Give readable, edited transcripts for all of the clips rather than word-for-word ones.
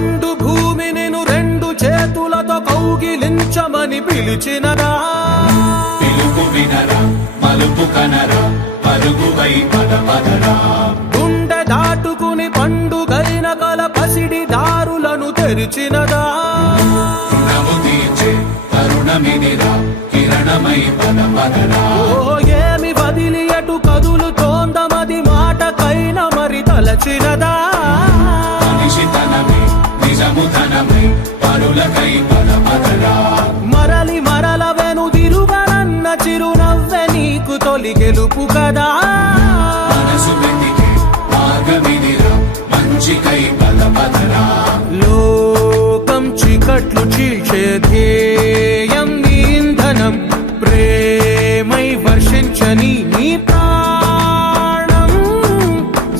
నిండు భూమి నిన్ను రెండు చేతులతో కౌగిలించమని పిలిచినదా పిలుపు వినరా మలుపు కనరా పరుగువై పద పదరా గుండె దాటుకుని పండుగైన కల పసిడి దారులను తెరిచినదా రుణము తీర్చే తరుణమినిరా కిరణమై పద పదరా ఓ ఏమి వదిలి ఎటు కదులుతోందమది మాటకైన మరి తలచినదా మనిషితనమే నిజముతనమే పరులకై పద పదరా మరలి మరల వెనుదిరుగనన్న చిరునవ్వె నీకు తొలి గెలుపు కదా మనసు వెతికే మార్గమినిరా మంచికై పద పదరా లోకం చీకట్లు చీల్చే ధ్యేయం నీ ఇంధనం ప్రేమై వర్షించని నీ ప్రాణం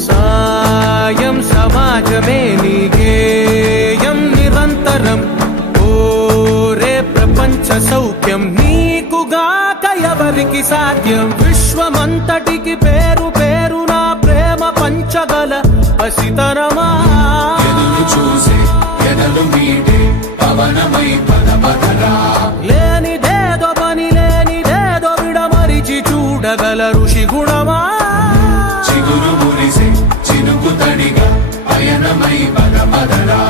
సాయం సమాజమే నీ గేయం నిరంతరం ఓరే ప్రపంచ సౌఖ్యం నీకుగాక ఎవరికి సాధ్యం విశ్వమంతటికి పేరు పేరు నా ప్రేమ పంచగల పసితరమా ఎదురు చూసే ఎదలు మీటే పవనమై పద పదరా లేనిదేదో పని లేనిదేదో విడమరిచి చూడగల ఋషి గుణమా చిగురు మురిసే చినుకు తడిగా పయనమై పద పదరా